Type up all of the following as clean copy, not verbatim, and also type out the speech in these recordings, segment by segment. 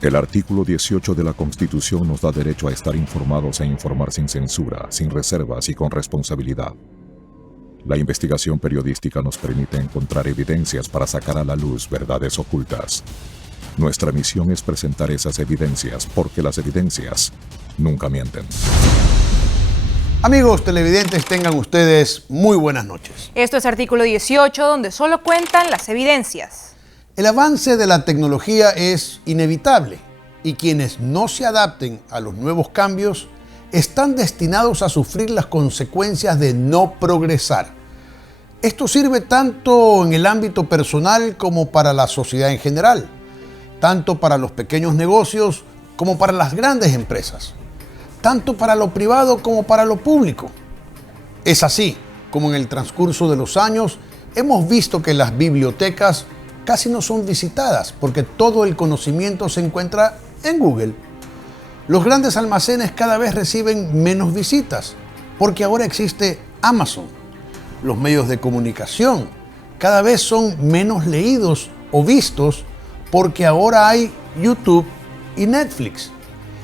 El artículo 18 de la Constitución nos da derecho a estar informados e informar sin censura, sin reservas y con responsabilidad. La investigación periodística nos permite encontrar evidencias para sacar a la luz verdades ocultas. Nuestra misión es presentar esas evidencias porque las evidencias nunca mienten. Amigos televidentes, tengan ustedes muy buenas noches. Esto es Artículo 18, donde solo cuentan las evidencias. El avance de la tecnología es inevitable y quienes no se adapten a los nuevos cambios están destinados a sufrir las consecuencias de no progresar. Esto sirve tanto en el ámbito personal como para la sociedad en general, tanto para los pequeños negocios como para las grandes empresas, tanto para lo privado como para lo público. Es así como en el transcurso de los años hemos visto que las bibliotecas casi no son visitadas porque todo el conocimiento se encuentra en Google. Los grandes almacenes cada vez reciben menos visitas porque ahora existe Amazon. Los medios de comunicación cada vez son menos leídos o vistos porque ahora hay YouTube y Netflix.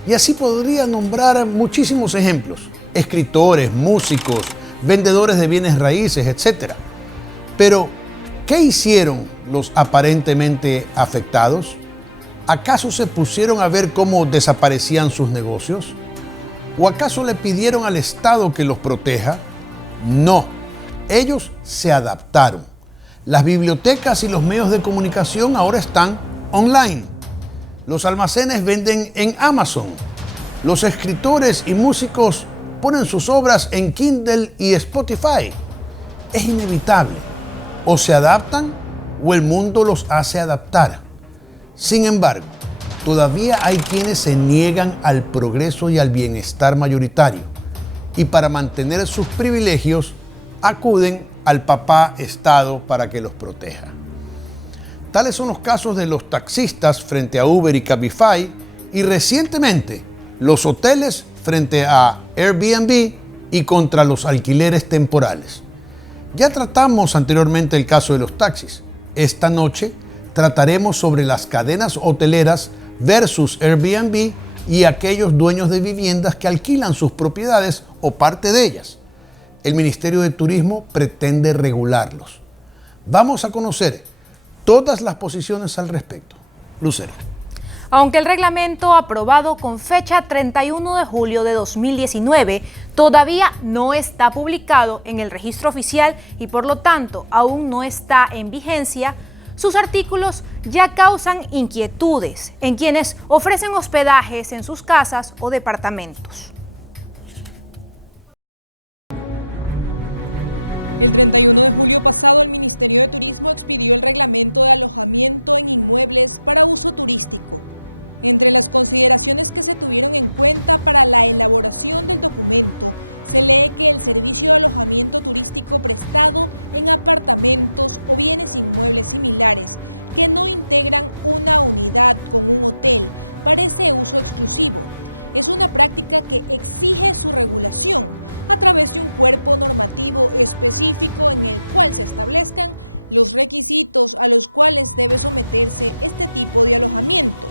Y así podría nombrar muchísimos ejemplos: escritores, músicos, vendedores de bienes raíces, etc. Pero, ¿qué hicieron los aparentemente afectados? ¿Acaso se pusieron a ver cómo desaparecían sus negocios? ¿O acaso le pidieron al Estado que los proteja? No, ellos se adaptaron. Las bibliotecas y los medios de comunicación ahora están online. Los almacenes venden en Amazon. Los escritores y músicos ponen sus obras en Kindle y Spotify. Es inevitable. O se adaptan o el mundo los hace adaptar. Sin embargo, todavía hay quienes se niegan al progreso y al bienestar mayoritario y para mantener sus privilegios acuden al papá Estado para que los proteja. Tales son los casos de los taxistas frente a Uber y Cabify y recientemente los hoteles frente a Airbnb y contra los alquileres temporales. Ya tratamos anteriormente el caso de los taxis. Esta noche trataremos sobre las cadenas hoteleras versus Airbnb y aquellos dueños de viviendas que alquilan sus propiedades o parte de ellas. El Ministerio de Turismo pretende regularlos. Vamos a conocer todas las posiciones al respecto. Lucero. Aunque el reglamento aprobado con fecha 31 de julio de 2019 todavía no está publicado en el registro oficial y por lo tanto aún no está en vigencia, sus artículos ya causan inquietudes en quienes ofrecen hospedajes en sus casas o departamentos. El 31 de julio pasado, el Ministerio de Turismo expidió el reglamento de alojamiento en inmuebles para uso turístico. Entre las consideraciones que se tuvieron en cuenta para la elaboración del documento, se lee que el servicio de alojamiento turístico prestado en apartamentos o bienes inmuebles similares que no integran una unidad con un hotel para ese uso exclusivo es una práctica que exige su regulación a través de un cuerpo normativo específico en el cual se establezcan los requisitos a los cuales debe someterse este tipo de alojamiento,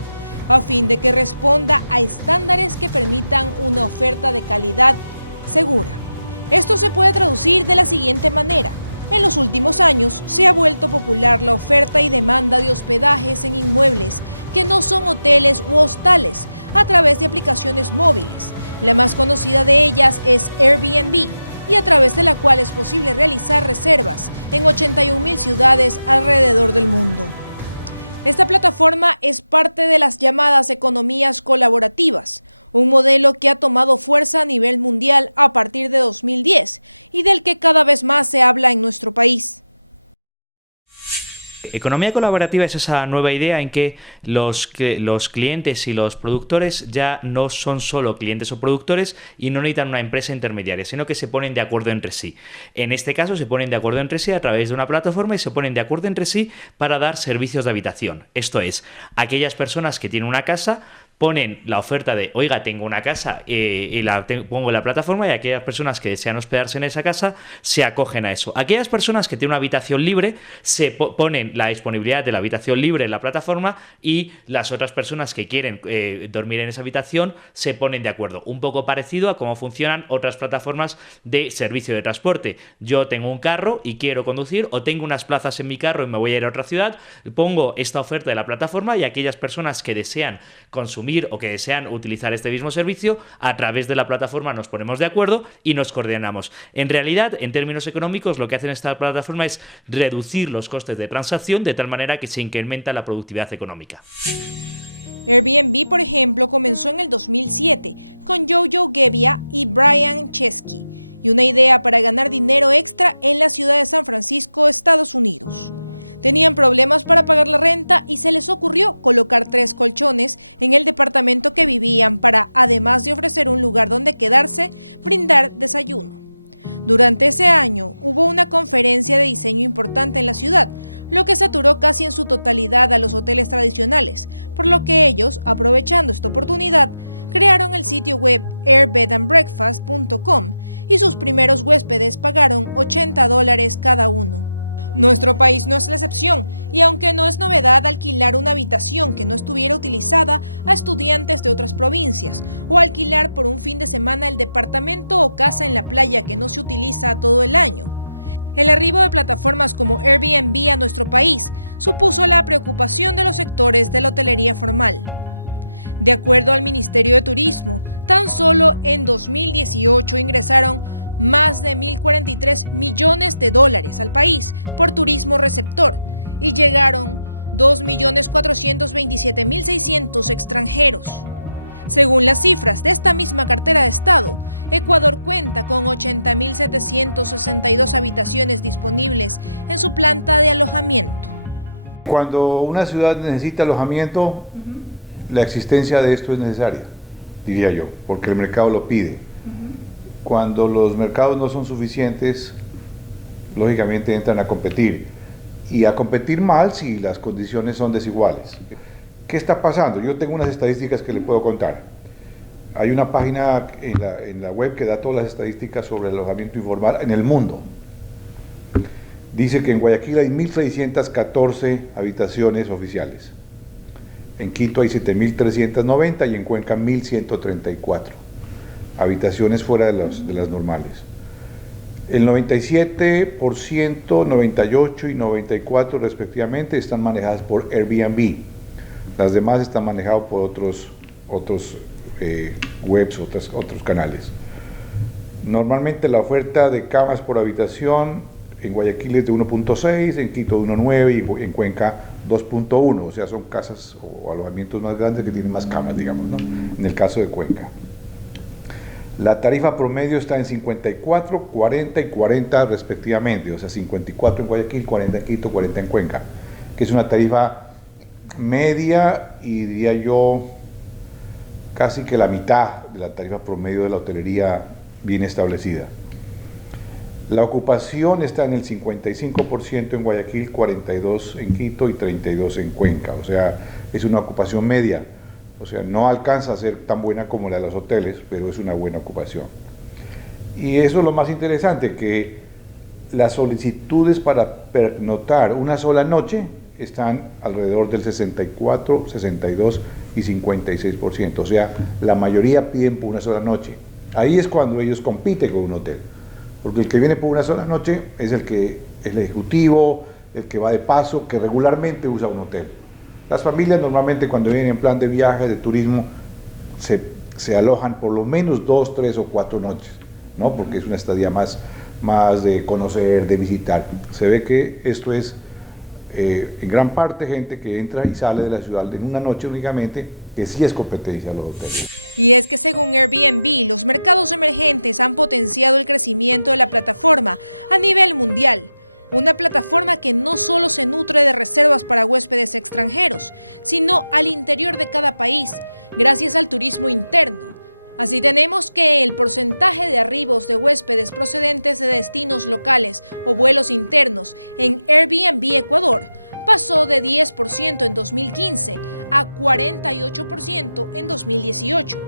a fin de que responda a estándares que permitan una oferta de calidad segura. Esto se puede traducir de la siguiente manera. En los últimos años se ha vuelto popular la oferta y demanda de hospedajes en inmuebles que no son hoteles u hostales a través de aplicaciones móviles. La más conocida de ellas es Airbnb, y a través de la cual es posible realizar reservas en 81,000 ciudades alrededor del mundo. Esta plataforma es parte de las llamadas economías colaborativas, un modelo que ha tomado fuerza a nivel mundial a partir de 2010 y del que cada vez más se habla en nuestro país. Economía colaborativa es esa nueva idea en que los clientes y los productores ya no son solo clientes o productores y no necesitan una empresa intermediaria, sino que se ponen de acuerdo entre sí. En este caso se ponen de acuerdo entre sí a través de una plataforma y se ponen de acuerdo entre sí para dar servicios de habitación. Esto es, aquellas personas que tienen una casa ponen la oferta de, oiga, tengo una casa y pongo en la plataforma, y aquellas personas que desean hospedarse en esa casa se acogen a eso. Aquellas personas que tienen una habitación libre se ponen la disponibilidad de la habitación libre en la plataforma, y las otras personas que quieren dormir en esa habitación se ponen de acuerdo. Un poco parecido a cómo funcionan otras plataformas de servicio de transporte. Yo tengo un carro y quiero conducir, o tengo unas plazas en mi carro y me voy a ir a otra ciudad, pongo esta oferta de la plataforma, y aquellas personas que desean consumir o que desean utilizar este mismo servicio, a través de la plataforma nos ponemos de acuerdo y nos coordinamos. En realidad, en términos económicos, lo que hacen esta plataforma es reducir los costes de transacción de tal manera que se incrementa la productividad económica. Airbnb, por ejemplo, comenzó en el 2007 con Jojo Gebbia y Brian Chesky, y una idea para ganar dinero extra en la ciudad de San Francisco, Estados Unidos. Tenían problemas para pagar la renta y se les ocurrió colocar 3 colchones en el departamento que vivían para, además de ofrecer un lugar donde quedarse, brindar desayuno. Durante ese año hubo una conferencia de diseño importante en la ciudad, lo que saturó casi en su totalidad a los hoteles tradicionales, por lo que ellos, aprovechando esta oportunidad, crearon el sitio web airbedandbreakfast.com, y sus primeros huéspedes pagaron $80 cada uno. Nuestro país no es la excepción, y aunque no es novedad alquilar una habitación que no estuviera utilizada a estudiantes de otras provincias, o alquilar por un fin de semana el departamento o casa en la playa que no se utiliza todo el año, el arribo de plataformas como Airbnb a nuestro país supuso la preocupación de los sectores de la hotelería formal. De acuerdo al Ministerio de Turismo, tan solo en 2018 ingresaron más de $1.043 millones al país por turismo receptor, y llegaron 2.427.600 extranjeros. Según las cifras de esta misma cartera de Estado, Ecuador cuenta con 80.762 habitaciones disponibles en su planta de alojamiento. Cuando una ciudad necesita alojamiento, la existencia de esto es necesaria, diría yo, porque el mercado lo pide. Cuando los mercados no son suficientes, lógicamente entran a competir, y a competir mal si las condiciones son desiguales. ¿Qué está pasando? Yo tengo unas estadísticas que le puedo contar. Hay una página en la web que da todas las estadísticas sobre el alojamiento informal en el mundo. Dice que en Guayaquil hay 1.614 habitaciones oficiales. En Quito hay 7.390 y en Cuenca 1.134 habitaciones fuera de las normales. El 97%, 98% y 94% respectivamente están manejadas por Airbnb. Las demás están manejadas por otros webs, otros canales. Normalmente la oferta de camas por habitación en Guayaquil es de 1.6, en Quito de 1.9 y en Cuenca 2.1, o sea, son casas o alojamientos más grandes que tienen más camas, digamos, ¿no? En el caso de Cuenca. La tarifa promedio está en 54, 40 y 40 respectivamente, o sea, 54 en Guayaquil, 40 en Quito, 40 en Cuenca, que es una tarifa media y diría yo casi que la mitad de la tarifa promedio de la hotelería bien establecida. La ocupación está en el 55% en Guayaquil, 42% en Quito y 32% en Cuenca, o sea, es una ocupación media. O sea, no alcanza a ser tan buena como la de los hoteles, pero es una buena ocupación. Y eso es lo más interesante, que las solicitudes para pernoctar una sola noche están alrededor del 64, 62 y 56%. O sea, la mayoría piden por una sola noche. Ahí es cuando ellos compiten con un hotel. Porque el que viene por una sola noche es el ejecutivo, el que va de paso, que regularmente usa un hotel. Las familias normalmente cuando vienen en plan de viaje, de turismo, se alojan por lo menos 2, 3 o 4 noches, ¿no? Porque es una estadía más de conocer, de visitar. Se ve que esto es en gran parte gente que entra y sale de la ciudad en una noche únicamente, que sí es competencia a los hoteles. Y es que según Airbnb, los mercados emergentes han potenciado el crecimiento de la plataforma a nivel mundial. Una plataforma que no solo se nutre de reservas para huéspedes extranjeros, sino al interior de cada país, gracias al turismo interno. Así tenemos que el porcentaje de arribos de huéspedes procedentes de destinos locales o vuelos internos en Airbnb Ecuador pasó de 10% en 2015 a 48% en 2018,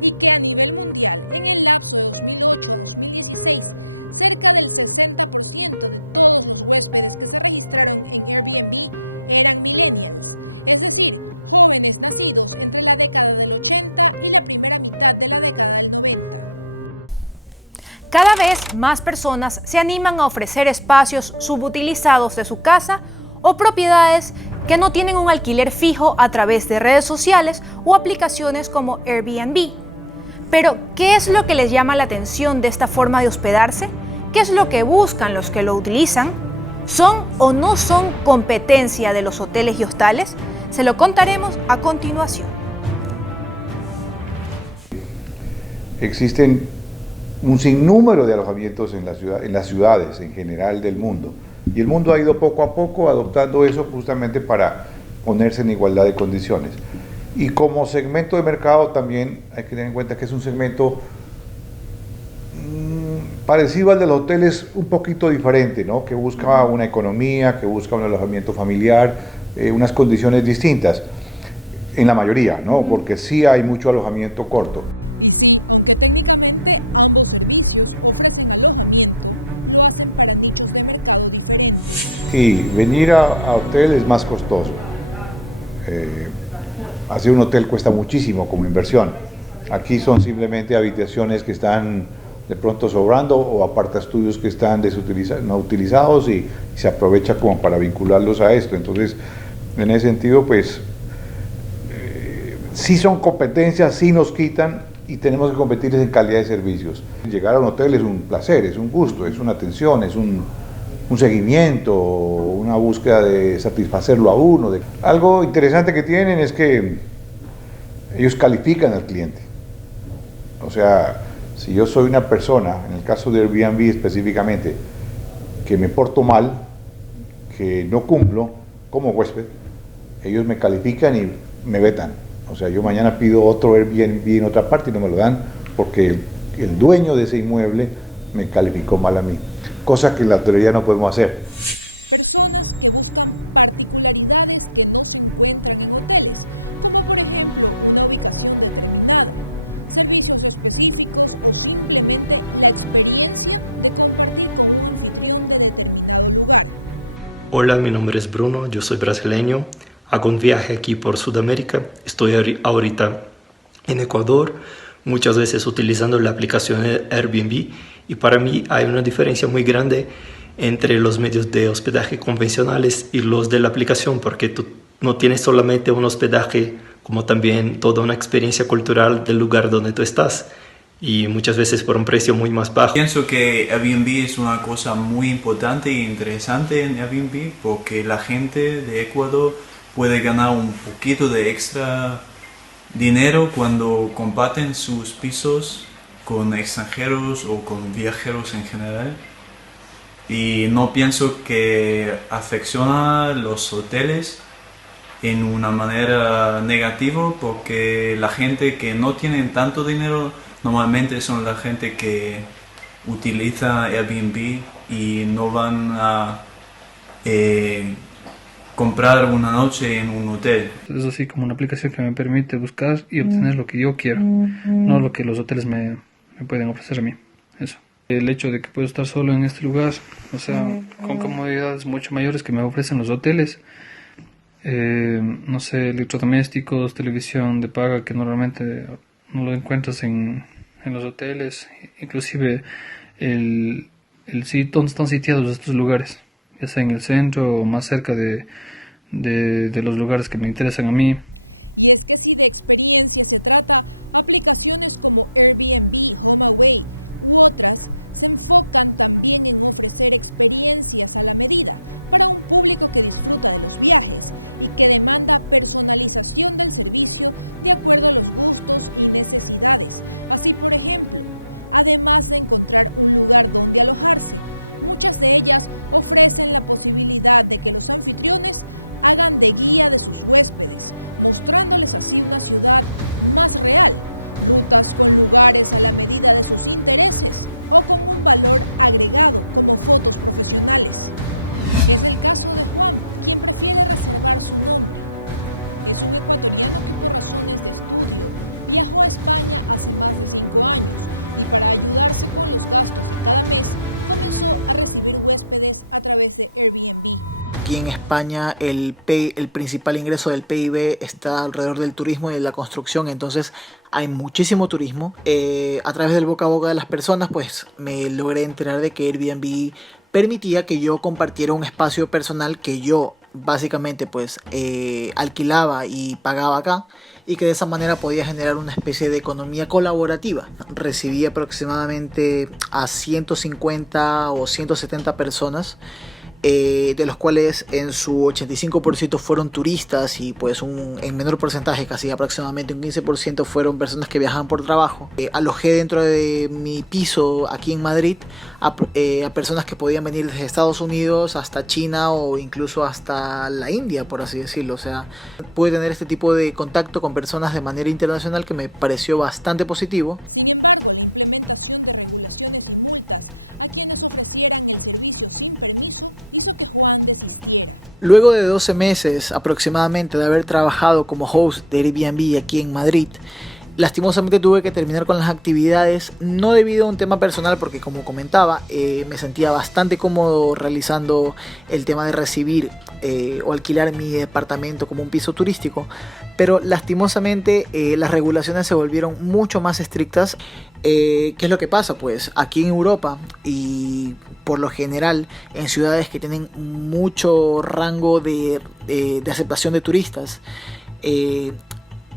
y que a nivel mundial, en el lapso de 2008 a 2016, cerca del 60% de todos los huéspedes que se registraron en Airbnb eran millennials, es decir, jóvenes nacidos entre la década del 80 y la primera mitad de la década del 90. Cada vez más personas se animan a ofrecer espacios subutilizados de su casa o propiedades que no tienen un alquiler fijo a través de redes sociales o aplicaciones como Airbnb. Pero, ¿qué es lo que les llama la atención de esta forma de hospedarse? ¿Qué es lo que buscan los que lo utilizan? ¿Son o no son competencia de los hoteles y hostales? Se lo contaremos a continuación. Existen un sinnúmero de alojamientos en las ciudades en general del mundo. Y el mundo ha ido poco a poco adoptando eso justamente para ponerse en igualdad de condiciones. Y como segmento de mercado también hay que tener en cuenta que es un segmento parecido al de los hoteles, un poquito diferente, ¿no? Que busca una economía, que busca un alojamiento familiar, unas condiciones distintas, en la mayoría, ¿no? Porque sí hay mucho alojamiento corto. Y sí, aunque técnicamente ambos servicios ofrecen alojamiento, lo hacen para nichos de mercado diferentes. Y venir a hotel es más costoso. Hacer un hotel cuesta muchísimo como inversión. Aquí son simplemente habitaciones que están de pronto sobrando o apartaestudios que están no utilizados y se aprovecha como para vincularlos a esto. Entonces, en ese sentido, pues, sí son competencias, sí nos quitan y tenemos que competir en calidad de servicios. Llegar a un hotel es un placer, es un gusto, es una atención, es un seguimiento, una búsqueda de satisfacerlo a uno. Algo interesante que tienen es que ellos califican al cliente. O sea, si yo soy una persona, en el caso de Airbnb específicamente, que me porto mal, que no cumplo como huésped, ellos me califican y me vetan. O sea, yo mañana pido otro Airbnb en otra parte y no me lo dan porque el dueño de ese inmueble me calificó mal a mí. Cosa que en la hotelería no podemos hacer. Personas que buscan particularidades que no se encuentran en hoteles, como por ejemplo una ubicación determinada, servicios específicos o simplemente la experiencia de compartir con un anfitrión de determinado lugar. Hola, mi nombre es Bruno, yo soy brasileño, hago un viaje aquí por Sudamérica, estoy ahorita en Ecuador, muchas veces utilizando la aplicación Airbnb, y para mí hay una diferencia muy grande entre los medios de hospedaje convencionales y los de la aplicación, porque tú no tienes solamente un hospedaje, como también toda una experiencia cultural del lugar donde tú estás, y muchas veces por un precio muy más bajo. Pienso que Airbnb es una cosa muy importante e interesante en Airbnb, porque la gente de Ecuador puede ganar un poquito de extra dinero cuando comparten sus pisos con extranjeros o con viajeros en general. Y no pienso que afecciona los hoteles en una manera negativa, porque la gente que no tiene tanto dinero normalmente son la gente que utiliza Airbnb y no van a comprar una noche en un hotel. Es así como una aplicación que me permite buscar y obtener lo que yo quiero, no lo que los hoteles me pueden ofrecer a mí. Eso. El hecho de que puedo estar solo en este lugar, o sea, con comodidades mucho mayores que me ofrecen los hoteles, no sé, electrodomésticos, televisión de paga que normalmente no lo encuentras en los hoteles, inclusive el sitio donde están sitiados estos lugares, ya sea en el centro o más cerca de los lugares que me interesan a mí. Y es que si de experiencia se trata, aplicaciones como Airbnb, HomeAway u otras se enfocan también en ofrecer experiencias a la medida para un público que disfruta de los viajes y que demanda personalización del servicio de acuerdo a los gustos y necesidades. Así, por ejemplo, además de encontrar un lugar donde alojarse, muchas de ellas ofrecen la posibilidad de que los anfitriones hagan de guía de sus huéspedes, mostrándoles así una ciudad más real, rutas con lugares a la medida de sus intereses o con un valor agregado como fotos profesionales. Es el caso de Juan, quien prefiere reservar su nombre. Es un ecuatoriano que por razones de estudio viajó a España hace más de 5 años y para ayudarse con los gastos de cada mes comenzó a recibir huéspedes a través de Airbnb. Aquí en España el principal ingreso del PIB está alrededor del turismo y de la construcción, entonces hay muchísimo turismo. A través del boca a boca de las personas, pues me logré enterar de que Airbnb permitía que yo compartiera un espacio personal que yo básicamente pues alquilaba y pagaba acá, y que de esa manera podía generar una especie de economía colaborativa. Recibí aproximadamente a 150 o 170 personas, de los cuales en su 85% fueron turistas y pues en menor porcentaje, casi aproximadamente un 15% fueron personas que viajaban por trabajo. Alojé dentro de mi piso aquí en Madrid a personas que podían venir desde Estados Unidos hasta China o incluso hasta la India, por así decirlo. O sea, pude tener este tipo de contacto con personas de manera internacional que me pareció bastante positivo. Sin embargo, la implementación de regulaciones y multas a quienes ofrecieran el servicio sin permiso hizo que Juan desistiera. Luego de 12 meses aproximadamente de haber trabajado como host de Airbnb aquí en Madrid, lastimosamente tuve que terminar con las actividades, no debido a un tema personal, porque como comentaba, me sentía bastante cómodo realizando el tema de recibir o alquilar mi departamento como un piso turístico, pero lastimosamente las regulaciones se volvieron mucho más estrictas. ¿Qué es lo que pasa? Pues aquí en Europa y por lo general en ciudades que tienen mucho rango de aceptación de turistas,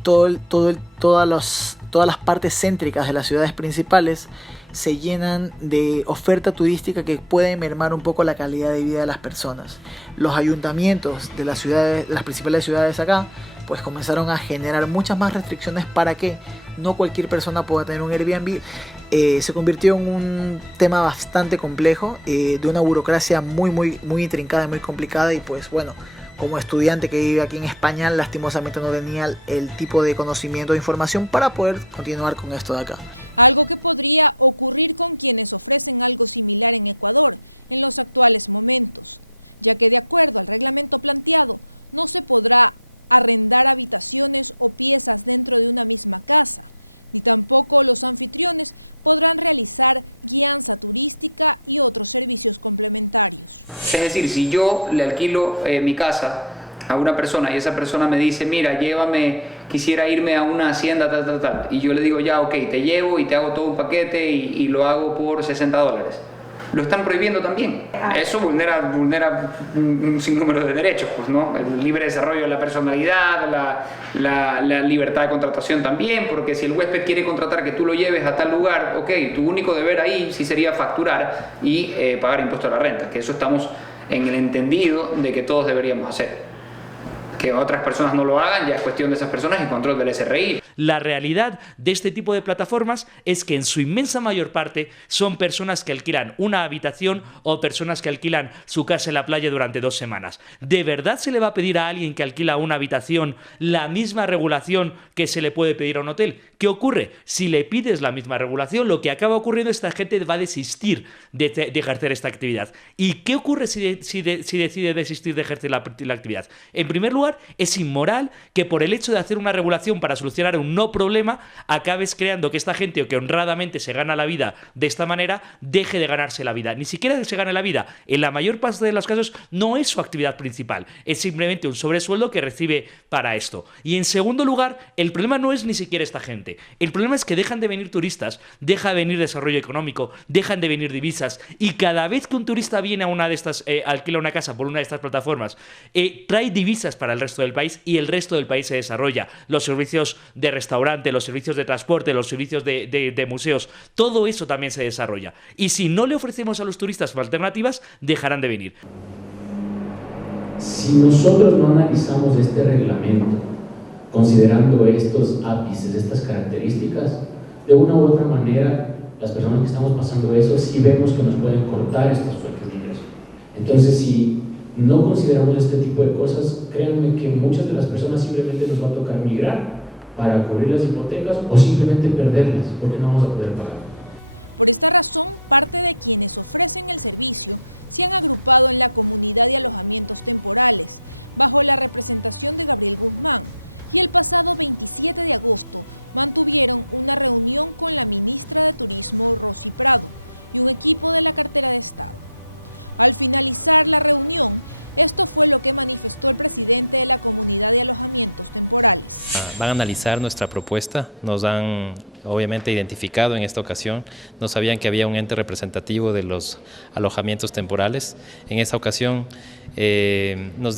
todas las partes céntricas de las ciudades principales se llenan de oferta turística que puede mermar un poco la calidad de vida de las personas. Los ayuntamientos de las principales ciudades acá pues comenzaron a generar muchas más restricciones para que no cualquier persona pueda tener un Airbnb. Se convirtió en un tema bastante complejo, de una burocracia muy intrincada y muy complicada, y pues bueno, como estudiante que vive aquí en España, lastimosamente no tenía el tipo de conocimiento o información para poder continuar con esto de acá. Algo que podría ocurrir con quienes ofrecen algo similar en Ecuador en los actuales momentos, ya que de acuerdo al reglamento planteado, no se podrá arrendar habitaciones o piezas dentro de una misma casa, ni tampoco los anfitriones podrán realizar guianza turística y otros servicios complementarios. Es decir, si yo le alquilo mi casa a una persona y esa persona me dice, mira, llévame, quisiera irme a una hacienda tal, y yo le digo, ya, ok, te llevo y te hago todo un paquete y lo hago por $60. Lo están prohibiendo también. Eso vulnera un sinnúmero de derechos, pues, ¿no? El libre desarrollo de la personalidad, la libertad de contratación también, porque si el huésped quiere contratar que tú lo lleves a tal lugar, ok, tu único deber ahí sí sería facturar y pagar impuesto a la renta, que eso estamos en el entendido de que todos deberíamos hacer. Que otras personas no lo hagan ya es cuestión de esas personas y control del SRI. La realidad de este tipo de plataformas es que en su inmensa mayor parte son personas que alquilan una habitación o personas que alquilan su casa en la playa durante 2 semanas. ¿De verdad se le va a pedir a alguien que alquila una habitación la misma regulación que se le puede pedir a un hotel? ¿Qué ocurre? Si le pides la misma regulación, lo que acaba ocurriendo es que esta gente va a desistir de ejercer esta actividad. ¿Y qué ocurre si decide desistir de ejercer la actividad? En primer lugar, es inmoral que por el hecho de hacer una regulación para solucionar un no problema, acabes creando que esta gente, o que honradamente se gana la vida de esta manera, deje de ganarse la vida. Ni siquiera se gane la vida. En la mayor parte de los casos no es su actividad principal, es simplemente un sobresueldo que recibe para esto. Y en segundo lugar, el problema no es ni siquiera esta gente. El problema es que dejan de venir turistas, deja de venir desarrollo económico, dejan de venir divisas, y cada vez que un turista viene a una de estas, alquila una casa por una de estas plataformas, trae divisas para el resto del país, y el resto del país se desarrolla. Los servicios de restaurante, los servicios de transporte, los servicios de museos, todo eso también se desarrolla. Y si no le ofrecemos a los turistas alternativas, dejarán de venir. Si nosotros no analizamos este reglamento considerando estos ápices, estas características, de una u otra manera las personas que estamos pasando eso sí vemos que nos pueden cortar estas fuentes de ingreso. Entonces, si no consideramos este tipo de cosas, créanme que muchas de las personas simplemente nos va a tocar migrar para cubrir las hipotecas o simplemente perderlas porque no vamos a poder pagar. Por esta razón, parte de quienes ofrecen el servicio se han agrupado en la comunidad de alojamientos temporales, bajo la representación de Gabriel Guzmán, y el pasado 27 de agosto mantuvieron una reunión con la ministra de Turismo, Rosy Prado, y un equipo de la cartera de Estado. Al finalizar la reunión, esto fue lo que manifestó el presidente de la comunidad de alojamientos temporales. Van a analizar nuestra propuesta, nos han obviamente identificado en esta ocasión, no sabían que había un ente representativo de los alojamientos temporales. En esta ocasión nos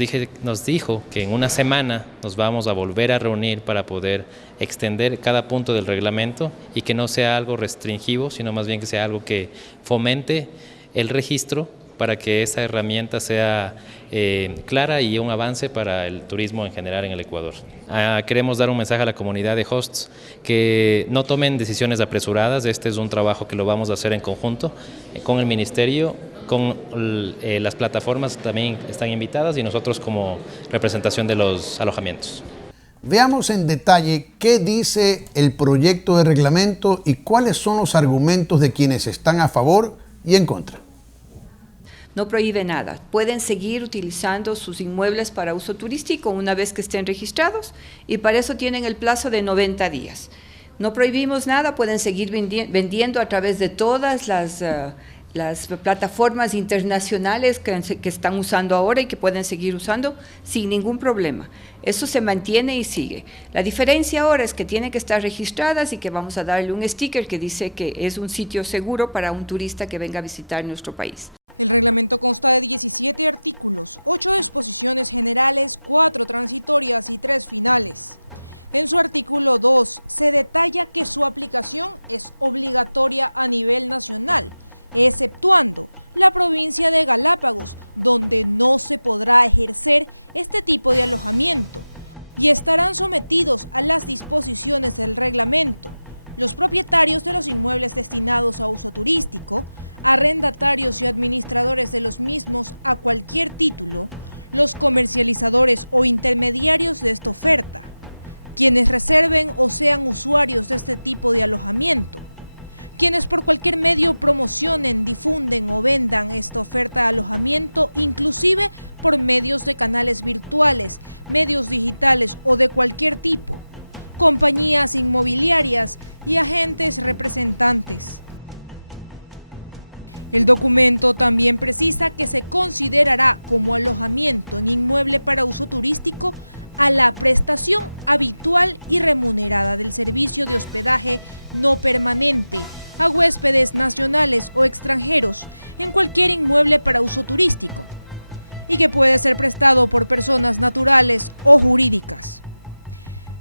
dijo que en una semana nos vamos a volver a reunir para poder extender cada punto del reglamento y que no sea algo restringivo, sino más bien que sea algo que fomente el registro para que esa herramienta sea clara y un avance para el turismo en general en el Ecuador. Queremos dar un mensaje a la comunidad de hosts que no tomen decisiones apresuradas. Este es un trabajo que lo vamos a hacer en conjunto con el Ministerio, con las plataformas también están invitadas y nosotros como representación de los alojamientos. Veamos en detalle qué dice el proyecto de reglamento y cuáles son los argumentos de quienes están a favor y en contra. No prohíbe nada. Pueden seguir utilizando sus inmuebles para uso turístico una vez que estén registrados y para eso tienen el plazo de 90 días. No prohibimos nada, pueden seguir vendiendo a través de todas las plataformas internacionales que están usando ahora y que pueden seguir usando sin ningún problema. Eso se mantiene y sigue. La diferencia ahora es que tienen que estar registradas y que vamos a darle un sticker que dice que es un sitio seguro para un turista que venga a visitar nuestro país. El reglamento consta de 17 artículos, 8 disposiciones generales, 4 transitorias y 3 finales. En su artículo 2 se detalla que su aplicación es obligatoria a nivel nacional, exceptuando la provincia de Galápagos, donde no se podrá ejercer este tipo de alojamiento, y estarán sometidos a las disposiciones del reglamento los propietarios de los inmuebles destinados a uso turístico, arrendatarios y administradores de los mismos a cualquier título, los comercializadores o intermediarios de esta oferta, quienes reserven o sean usuarios de este tipo de alojamiento, quienes por cualquier medio promocionen, difunden o vendan esta oferta de alojamiento, inclusive por medios de canales virtuales, medios digitales o de cualquier tipo, compañías inmobiliarias y agentes representantes. El documento también precisa que se considerará como alojamiento en inmueble para uso turístico a la prestación habitual y remunerada del servicio de hospedaje no permanente a huéspedes nacionales o extranjeros en cualquier inmueble para uso turístico y que puede ser prestado por personas naturales o jurídicas.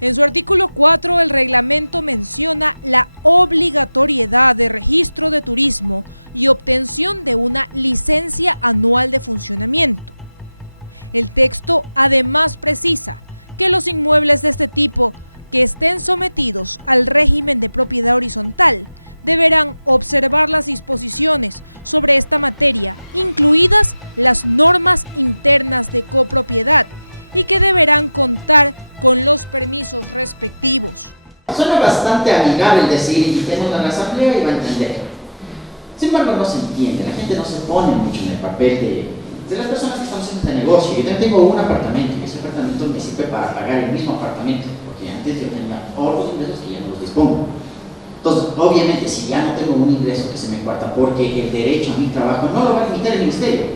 En su artículo 4, el reglamento menciona la obligatoriedad de registro de turismo y obtención de una licencia anual de funcionamiento. El texto además precisa que los inmuebles de este tipo que estén sometidos al régimen de propiedad horizontal deberán observar las disposiciones sobre esta materia, incluidas las normas internas de copropiedad, y que deberán contar con los permisos respectivos. Suena bastante amigable decir invitémosla a la asamblea y va a entender. Sin embargo, no se entiende, la gente no se pone mucho en el papel de las personas que están haciendo este negocio. Yo tengo un apartamento y ese apartamento me sirve para pagar el mismo apartamento, porque antes yo tenía otros ingresos que ya no los dispongo. Entonces, obviamente, si ya no tengo un ingreso que se me cuarta porque el derecho a mi trabajo no lo va a limitar el ministerio.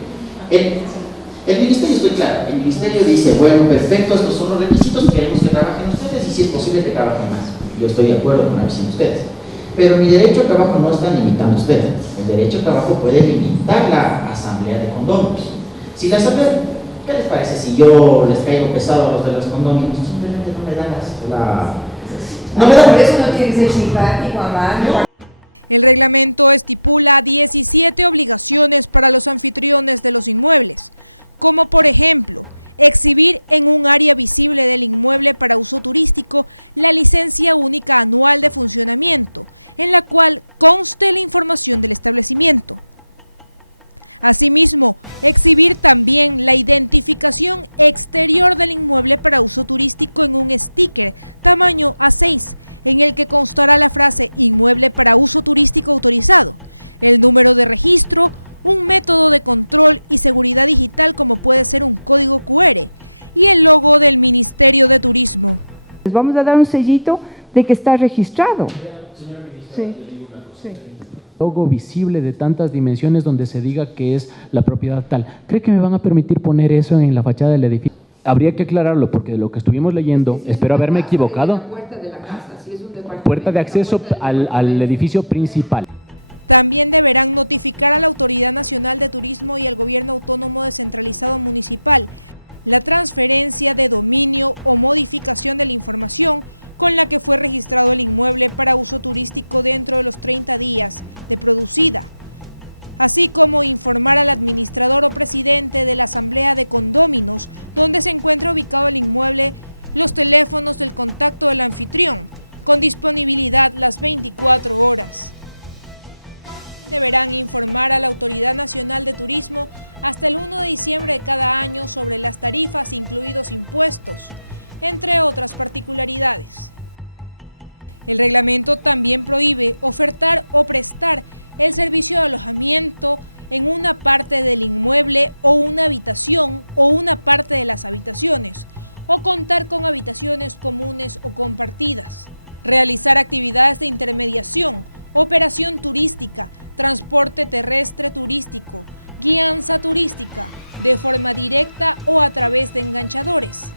El ministerio, estoy claro, el ministerio dice, bueno, perfecto, estos son los requisitos, queremos que trabajen ustedes y si es posible que trabajen más. Yo estoy de acuerdo con lo que dicen ustedes. Pero mi derecho al trabajo no está limitando ustedes. El derecho al trabajo puede limitar la asamblea de condóminos. Si la asamblea, ¿qué les parece si yo les caigo pesado a los de los condóminos? Simplemente no me dan Por eso no tiene que ser simpático, amable. El reglamento estipula 17 obligaciones para los anfitriones de los inmuebles, como por ejemplo, exhibir en un área visible del inmueble para uso turístico la licencia única anual de funcionamiento, en la cual conste la información del establecimiento. Asimismo, exhibir también la identificación exterior del inmueble para uso turístico en un sticker tamaño A6, en el que constará la frase inmueble para uso turístico autorizado, el número de registro, un método de control y seguridad digital como puede ser un código QR y el logo del Ministerio de Turismo. Les vamos a dar un sellito de que está registrado. Sí. Logo visible de tantas dimensiones donde se diga que es la propiedad tal. ¿Cree que me van a permitir poner eso en la fachada del edificio? Habría que aclararlo porque de lo que estuvimos leyendo, espero haberme equivocado, puerta de acceso al edificio principal. También deberán notificar a la Autoridad Nacional de Turismo y al Gobierno Autónomo Descentralizado Municipal la transferencia de dominio o modificación de la información con la que fue registrado el inmueble para uso turístico dentro de los 30 días de producida, así como informar al administrador o presidente de la Asamblea de Condóminos donde se encuentra ubicado el inmueble, los teléfonos del contacto del anfitrión, con disponibilidad las 24 horas. Deberán informar a la Autoridad Nacional de Turismo hasta el 1 de diciembre de cada año sobre las tarifas, incluidos impuestos, entre otras particularidades. El reglamento también prohíbe ofertar o prestar el servicio de alojamiento en una parte del inmueble o una habitación o una parte de las habitaciones, o contar con habitaciones comunes o compartidas. Realizar actividades de intermediación, operación turística, transporte terrestre turístico, guianza turística, de forma directa o a través de enganchadores.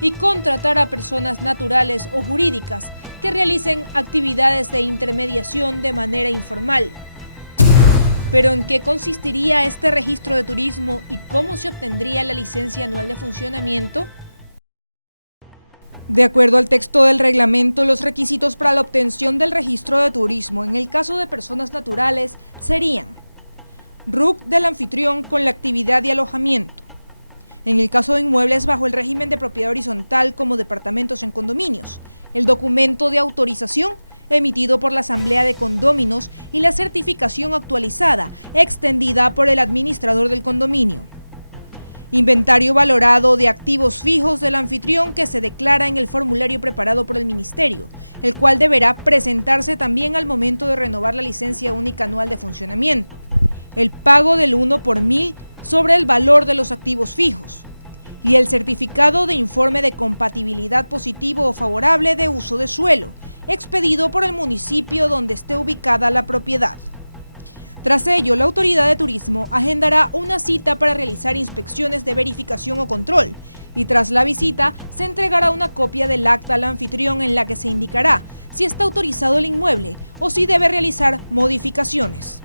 Y contratar a personas naturales o jurídicas que realicen actividades de intermediación de manera informal. ¿Pero en qué consistiría este registro de turismo y cómo se obtendría la licencia anual de funcionamiento? De acuerdo al texto del reglamento, los requisitos para la obtención del registro de turismo en el caso de personas naturales serían RUC del anfitrión con la actividad y alojamiento. En el caso de inmuebles bajo el régimen de propiedad horizontal como departamentos en condominios, el documento de autorización emitido por la Asamblea de Condóminos y la certificación actualizada, extendida por el administrador del condominio. Inventario valorado de activos fijos del anfitrión que se declara en el formulario preparado por el Ministerio, el cual deberá presentarse también al momento de renovar la licencia única anual de funcionamiento. El pago del 1 por 1000 sobre el valor de los activos fijos y el certificado de informe de compatibilidad positivo o favorable de uso de suelo, expedido por el municipio donde esté ubicada la propiedad. Tras ello, la Autoridad de Turismo agendará una cita para realizar inspecciones de verificación o control, y tras la visita se entregará una copia del acta al anfitrión en la que se indicará si está autorizado el inmueble o si debe realizar modificaciones.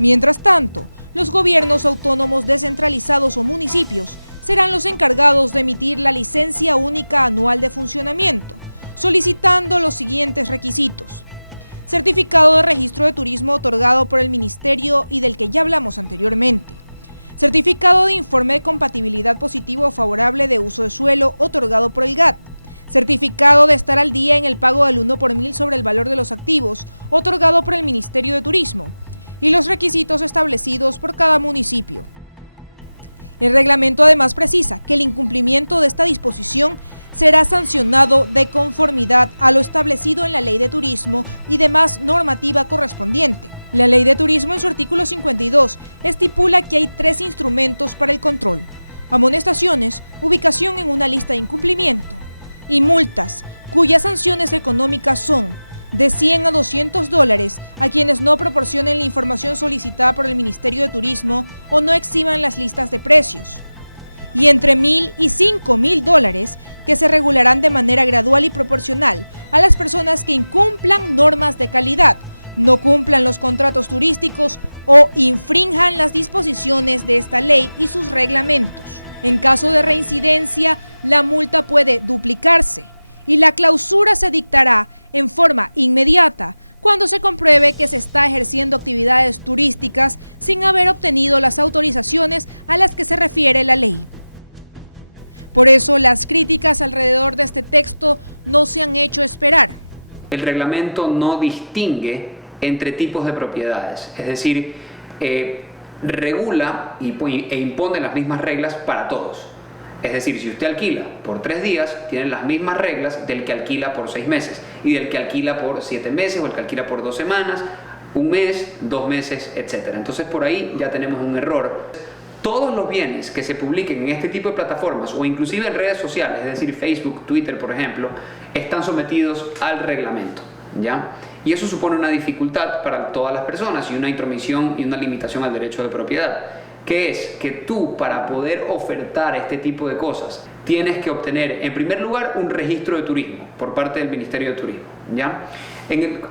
Mientras tanto, los gobiernos autónomos descentralizados o municipios serán los encargados de emitir la licencia única anual de funcionamiento, solicitando los siguientes requisitos: certificado de registro de turismo otorgado por el Ministerio y del que ya hablamos anteriormente, certificado de informe de compatibilidad positivo o favorable de uso de suelo otorgado por el GAT, certificado de estar al día en el pago del 1 por 1000 sobre el valor de los activos otorgado por el Ministerio de Turismo, y los requisitos establecidos por cada municipio. El reglamento además precisa que el incumplimiento de esta disposición será sancionado de conformidad a lo establecido en la Ley de Turismo y demás normativa correspondiente. La Ley de Turismo en su artículo 52 estipula que hay 3 instrumentos para el control: amonestaciones, ubicación en una lista de incumplimiento, y multas, cuyas sanciones económicas son de $100 a $200 a quienes no proporcionen la información solicitada por el Ministerio de Turismo o no exhiban las listas de precios, y entre $1000 y $5000 que se regularán de manera gradual y proporcional a las personas que incumplan normas de calidad, no cumplan los contratos turísticos o infrinjan las disposiciones de esta ley y sus reglamentos. En caso de reincidencia, la multa puede duplicarse y la clausura se dictará en forma inmediata cuando se compruebe que se está ejerciendo actividades turísticas sin haber obtenido las autorizaciones a las que se refiere la ley. Por eso, las críticas alrededor de este texto no se han hecho esperar. El reglamento no distingue entre tipos de propiedades, es decir, regula e impone las mismas reglas para todos. Es decir, si usted alquila por 3 días, tienen las mismas reglas del que alquila por 6 meses y del que alquila por 7 meses o el que alquila por 2 semanas, 1 mes, 2 meses, etc. Entonces por ahí ya tenemos un error. Todos los bienes que se publiquen en este tipo de plataformas o inclusive en redes sociales, es decir, Facebook, Twitter, por ejemplo, están sometidos al reglamento, ¿ya? Y eso supone una dificultad para todas las personas y una intromisión y una limitación al derecho de propiedad, que es que tú, para poder ofertar este tipo de cosas, tienes que obtener, en primer lugar, un registro de turismo por parte del Ministerio de Turismo, ¿ya?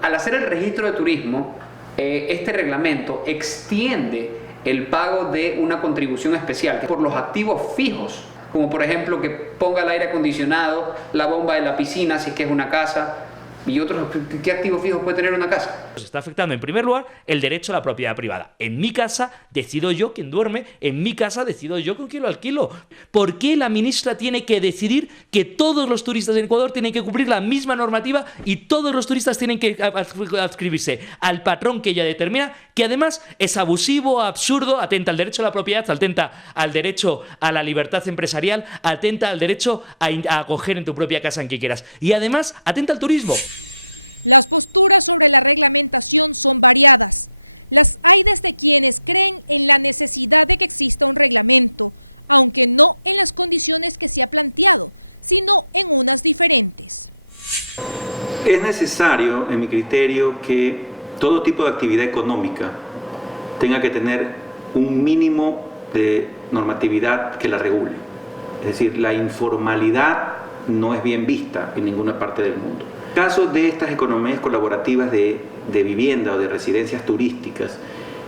Al hacer el registro de turismo, este reglamento extiende el pago de una contribución especial por los activos fijos, como por ejemplo que ponga el aire acondicionado, la bomba de la piscina, si es que es una casa, y otros. ¿Qué activos fijos puede tener una casa? Se está afectando en primer lugar el derecho a la propiedad privada. En mi casa decido yo quién duerme, en mi casa decido yo con quién lo alquilo. ¿Por qué la ministra tiene que decidir que todos los turistas en Ecuador tienen que cumplir la misma normativa y todos los turistas tienen que adscribirse al patrón que ella determina, que además es abusivo, absurdo, atenta al derecho a la propiedad, atenta al derecho a la libertad empresarial, atenta al derecho a acoger en tu propia casa en que quieras y además atenta al turismo? Las posturas sobre la reglamentación son variadas. Las hay desde quienes creen en la necesidad de que exista un reglamento, aunque no en las condiciones que se ha planteado, sino en unas diferentes. Es necesario, en mi criterio, que todo tipo de actividad económica tenga que tener un mínimo de normatividad que la regule. Es decir, la informalidad no es bien vista en ninguna parte del mundo. En el caso de estas economías colaborativas de vivienda o de residencias turísticas,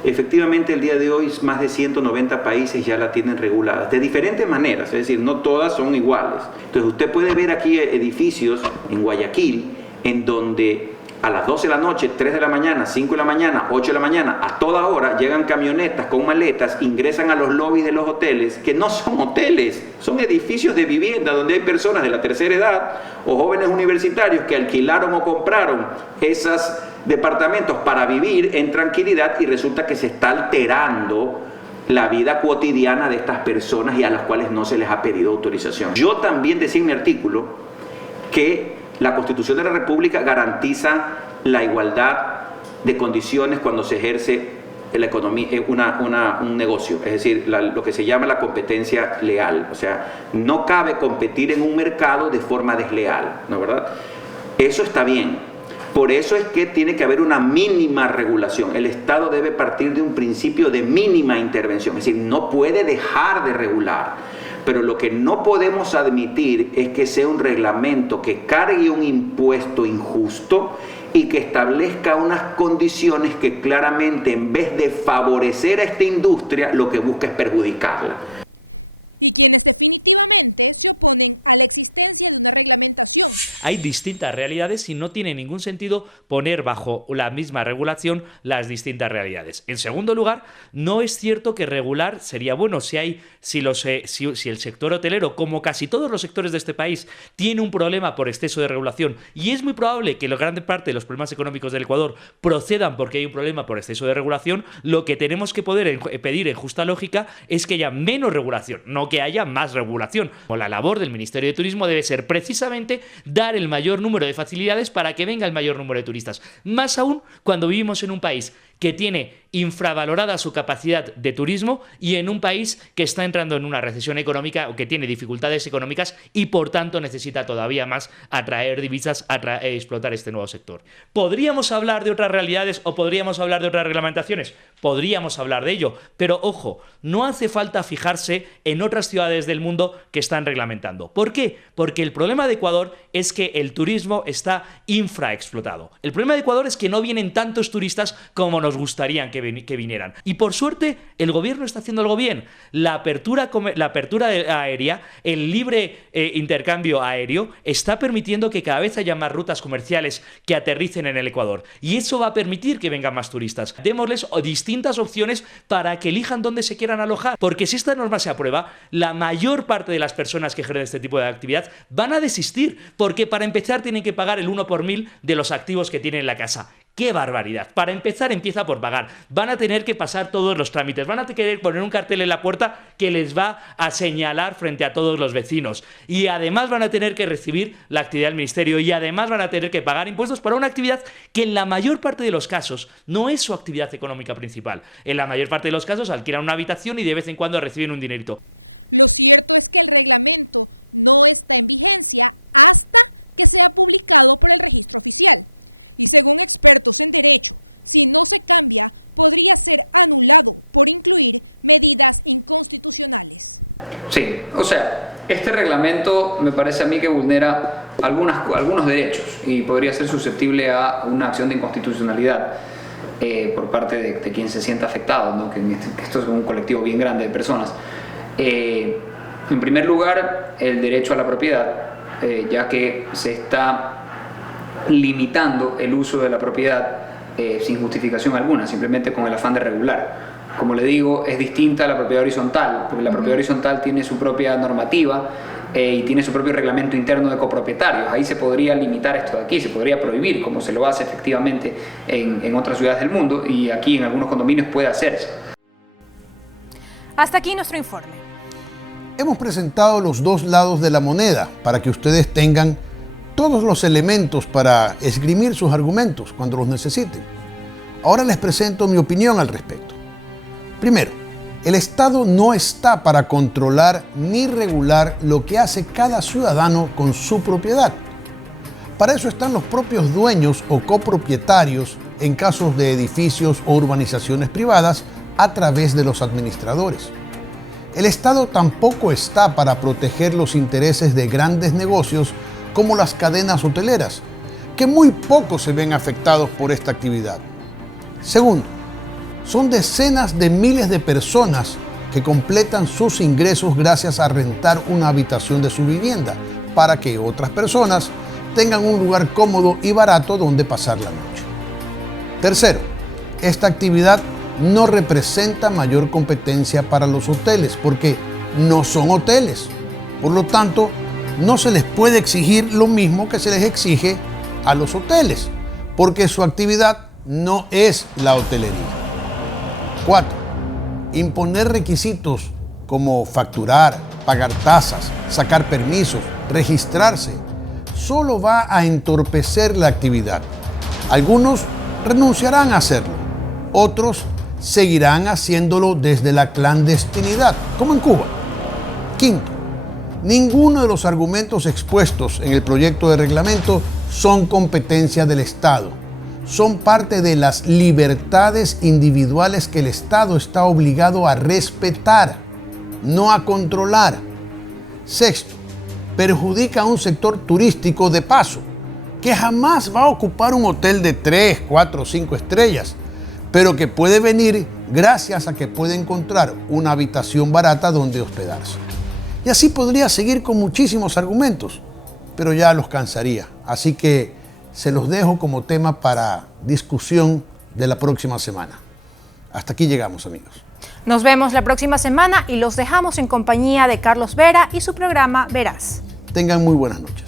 efectivamente el día de hoy más de 190 países ya la tienen regulada, de diferentes maneras, es decir, no todas son iguales. Entonces usted puede ver aquí edificios en Guayaquil en donde a las 12 de la noche, 3 de la mañana, 5 de la mañana, 8 de la mañana, a toda hora llegan camionetas con maletas, ingresan a los lobbies de los hoteles, que no son hoteles, son edificios de vivienda donde hay personas de la tercera edad o jóvenes universitarios que alquilaron o compraron esos departamentos para vivir en tranquilidad y resulta que se está alterando la vida cotidiana de estas personas y a las cuales no se les ha pedido autorización. Yo también decía en mi artículo que la Constitución de la República garantiza la igualdad de condiciones cuando se ejerce en la economía, un negocio, es decir, lo que se llama la competencia leal. O sea, no cabe competir en un mercado de forma desleal, ¿no es verdad? Eso está bien. Por eso es que tiene que haber una mínima regulación. El Estado debe partir de un principio de mínima intervención, es decir, no puede dejar de regular. Pero lo que no podemos admitir es que sea un reglamento que cargue un impuesto injusto y que establezca unas condiciones que claramente, en vez de favorecer a esta industria, lo que busca es perjudicarla. Y quienes definitivamente se oponen a la existencia de una reglamentación. Hay distintas realidades y no tiene ningún sentido poner bajo la misma regulación las distintas realidades. En segundo lugar, no es cierto que regular sería bueno si el sector hotelero, como casi todos los sectores de este país, tiene un problema por exceso de regulación y es muy probable que la gran parte de los problemas económicos del Ecuador procedan porque hay un problema por exceso de regulación. Lo que tenemos que poder pedir en justa lógica es que haya menos regulación, no que haya más regulación. La labor del Ministerio de Turismo debe ser precisamente dar el mayor número de facilidades para que venga el mayor número de turistas. Más aún cuando vivimos en un país que tiene infravalorada su capacidad de turismo y en un país que está entrando en una recesión económica o que tiene dificultades económicas y por tanto necesita todavía más atraer divisas, explotar este nuevo sector. ¿Podríamos hablar de otras realidades o podríamos hablar de otras reglamentaciones? Podríamos hablar de ello, pero ojo, no hace falta fijarse en otras ciudades del mundo que están reglamentando. ¿Por qué? Porque el problema de Ecuador es que el turismo está infraexplotado. El problema de Ecuador es que no vienen tantos turistas como nos gustaría que vinieran. Y por suerte, el gobierno está haciendo algo bien. La apertura aérea, el libre intercambio aéreo, está permitiendo que cada vez haya más rutas comerciales que aterricen en el Ecuador. Y eso va a permitir que vengan más turistas. Démosles distintas opciones para que elijan dónde se quieran alojar. Porque si esta norma se aprueba, la mayor parte de las personas que ejercen este tipo de actividad van a desistir. Porque para empezar tienen que pagar el 1 por 1000 de los activos que tienen en la casa. ¡Qué barbaridad! Para empezar, empieza por pagar. Van a tener que pasar todos los trámites. Van a querer poner un cartel en la puerta que les va a señalar frente a todos los vecinos. Y además van a tener que recibir la actividad del ministerio. Y además van a tener que pagar impuestos para una actividad que en la mayor parte de los casos no es su actividad económica principal. En la mayor parte de los casos alquilan una habitación y de vez en cuando reciben un dinerito. Lo cierto es que el reglamento no está en vigencia hasta que sea publicado por el registro oficial. Y según expertos en derecho, si no se cambia, podría ser anulado por incluir medidas inconstitucionales. Sí, o sea, este reglamento me parece a mí que vulnera algunos derechos y podría ser susceptible a una acción de inconstitucionalidad por parte de quien se sienta afectado, ¿no? Que esto es un colectivo bien grande de personas. En primer lugar, el derecho a la propiedad, ya que se está limitando el uso de la propiedad sin justificación alguna, simplemente con el afán de regular. Como le digo, es distinta a la propiedad horizontal, porque la propiedad horizontal tiene su propia normativa y tiene su propio reglamento interno de copropietarios. Ahí se podría limitar esto de aquí, se podría prohibir, como se lo hace efectivamente en otras ciudades del mundo, y aquí en algunos condominios puede hacerse. Hasta aquí nuestro informe. Hemos presentado los dos lados de la moneda para que ustedes tengan todos los elementos para esgrimir sus argumentos cuando los necesiten. Ahora les presento mi opinión al respecto. Primero, el Estado no está para controlar ni regular lo que hace cada ciudadano con su propiedad. Para eso están los propios dueños o copropietarios en casos de edificios o urbanizaciones privadas a través de los administradores. El Estado tampoco está para proteger los intereses de grandes negocios como las cadenas hoteleras, que muy poco se ven afectados por esta actividad. Segundo, son decenas de miles de personas que completan sus ingresos gracias a rentar una habitación de su vivienda para que otras personas tengan un lugar cómodo y barato donde pasar la noche. Tercero, esta actividad no representa mayor competencia para los hoteles porque no son hoteles. Por lo tanto, no se les puede exigir lo mismo que se les exige a los hoteles, porque su actividad no es la hotelería. 4. Imponer requisitos como facturar, pagar tasas, sacar permisos, registrarse, solo va a entorpecer la actividad. Algunos renunciarán a hacerlo, otros seguirán haciéndolo desde la clandestinidad, como en Cuba. Quinto, ninguno de los argumentos expuestos en el proyecto de reglamento son competencia del Estado. Son parte de las libertades individuales que el Estado está obligado a respetar, no a controlar. Sexto, perjudica a un sector turístico de paso, que jamás va a ocupar un hotel de 3, 4 o 5 estrellas, pero que puede venir gracias a que puede encontrar una habitación barata donde hospedarse. Y así podría seguir con muchísimos argumentos, pero ya los cansaría. Así que se los dejo como tema para discusión de la próxima semana. Hasta aquí llegamos, amigos. Nos vemos la próxima semana y los dejamos en compañía de Carlos Vera y su programa Verás. Tengan muy buenas noches.